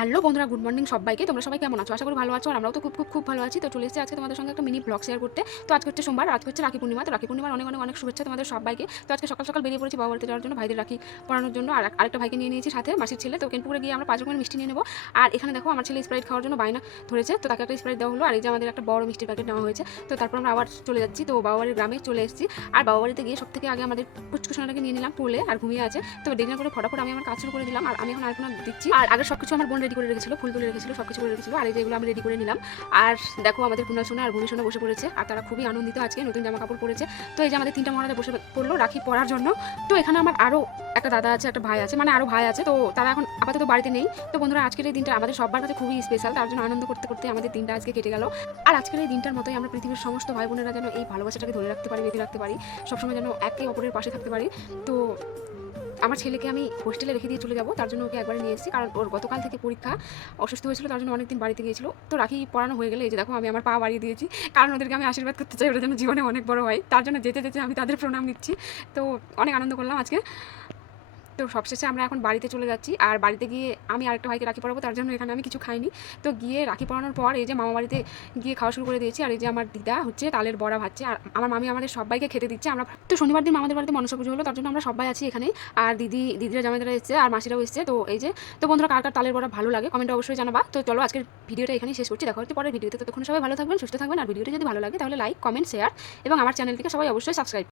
Hello বন্ধুরা, good morning সবাইকে। তোমরা সবাই কেমন আছো? আশা করি ভালো আছো। আর আমরাও তো খুব ভালো আছি। তো চলে এসেছি আজকে তোমাদের সঙ্গে একটা মিনি ব্লগ শেয়ার করতে। তো আজকে হচ্ছে সোমবার, আজকে হচ্ছে রাখি পূর্ণিমা। তো রাখি পূর্ণিমার অনেক শুভেচ্ছা তোমাদের সবাইকে। তো আজকে সকাল সকাল বেরিয়ে পড়েছি বাবা বাড়িতে যাওয়ার জন্য, ভাইদের রাখি পরানোর জন্য। আর আরেকটা ভাইকে নিয়ে নিয়েছি সাথে, মাসির ছেলে। তো কেনপুরে গিয়ে আমরা 5 রকমের মিষ্টি নিয়ে নেবো। আর এখানে দেখো আমার ছেলে স্প্রাইট খাওয়ার জন্য বায়না ধরেছে, তো তাকে একটা স্প্রাইট দেওয়া হলো। আর এই যে আমাদের একটা বড় মিষ্টির প্যাকেট নেওয়া হয়েছে। তো তারপর আমরা আবার চলে যাচ্ছি। তো বাবা বাড়ির গ্রামে চলে এসেছি। আর বাবা বাড়িতে গিয়ে সব থেকে আগে আমাদের পুচকুসোনাটাকে নিয়ে নিলাম পুলে, আর ঘুমিয়ে আছে। তো ডিনার করে ফটাফট আমি আমার কাজ শুরু করে দিলাম। আর আমি এখন আলপনা দিচ্ছি। আর আগে সবকিছু আমার বোন রেডি করে রেখেছিল, ফুল তুলে রেখেছিল, সবকিছু করে রেখেছিল। আর এই যেগুলো আমি রেডি করে নিলাম। আর দেখো আমাদের কুনাল সোনা আর ভূমি সোনা বসে পড়েছে, আর তারা খুবই আনন্দিত, আজকে নতুন জামা কাপড় পরেছে। তো এই যে আমাদের 3টা মহারাজা বসে পড়লো রাখি পরার জন্য। তো এখানে আমার আরও একটা দাদা আছে, একটা ভাই আছে, মানে আরও ভাই আছে। তো তারা এখন আপাতত বাড়িতে নেই। তো বন্ধুরা, আজকের এই দিনটা আমাদের সবার কাছে খুবই স্পেশাল। তার জন্য আনন্দ করতে করতে আমাদের দিনটা আজকে কেটে গেল। আর আজকের এই দিনটার মতোই আমরা পৃথিবীর সমস্ত ভাই বোনেরা যেন এই ভালোবাসাটাকে ধরে রাখতে পারি, বেঁধে রাখতে পারি, সবসময় যেন একে অপরের পাশে থাকতে পারি। তো আমার ছেলেকে আমি হোস্টেলে রেখে দিয়ে চলে যাবো, তার জন্য ওকে একবারে নিয়ে এসেছি। কারণ ওর গতকাল থেকে পরীক্ষা, অসুস্থ হয়েছিল, তার জন্য অনেকদিন বাড়িতে গিয়েছিল। তো রাখি পড়ানো হয়ে গেলে এই যে দেখো আমি আমার পা বাড়িয়ে দিয়েছি, কারণ ওদেরকে আমি আশীর্বাদ করতে চাই, ওরা যেন জীবনে অনেক বড় হয়। তার জন্য যেতে যেতে আমি তাদের প্রণাম নিচ্ছি। তো অনেক আনন্দ করলাম আজকে। তো সবশেষে আমরা এখন বাড়িতে চলে যাচ্ছি। আর বাড়িতে গিয়ে আমি আরেকটা ভাইকে রাখি পরাবো, তার জন্য এখানে আমি কিছু খাইনি। তো গিয়ে রাখি পরানোর পর এই যে মামা বাড়িতে গিয়ে খাওয়া শুরু করে দিয়েছি। আর এই যে আমার দিদা হচ্ছে তালের বড়া ভাজছে, আর আমার মামি আমাদের সবাইকে খেতে দিচ্ছে। আমরা তো শনিবার দিন আমাদের বাড়িতে মনসা পুজো হলো, তার জন্য আমরা সবাই আছি এখানে। আর দিদিরা জামাইদারা এসেছে, আর মাসিরাও এসেছে। তো এই যে, তো বন্ধুরা, কার কার তালের বড়া ভালো লাগে কমেন্টে অবশ্যই জানাবা। তো চলো আজকের ভিডিওটা এখানেই শেষ করছি, দেখা হচ্ছে পরের ভিডিওতে। ততক্ষণ সবাই ভালো থাকবেন, সুস্থ থাকবেন। আর ভিডিওটা যদি ভালো লাগে তাহলে লাইক, কমেন্ট, শেয়ার এবং আমার চ্যানেলটিকে সবাই অবশ্যই সাবস্ক্রাইব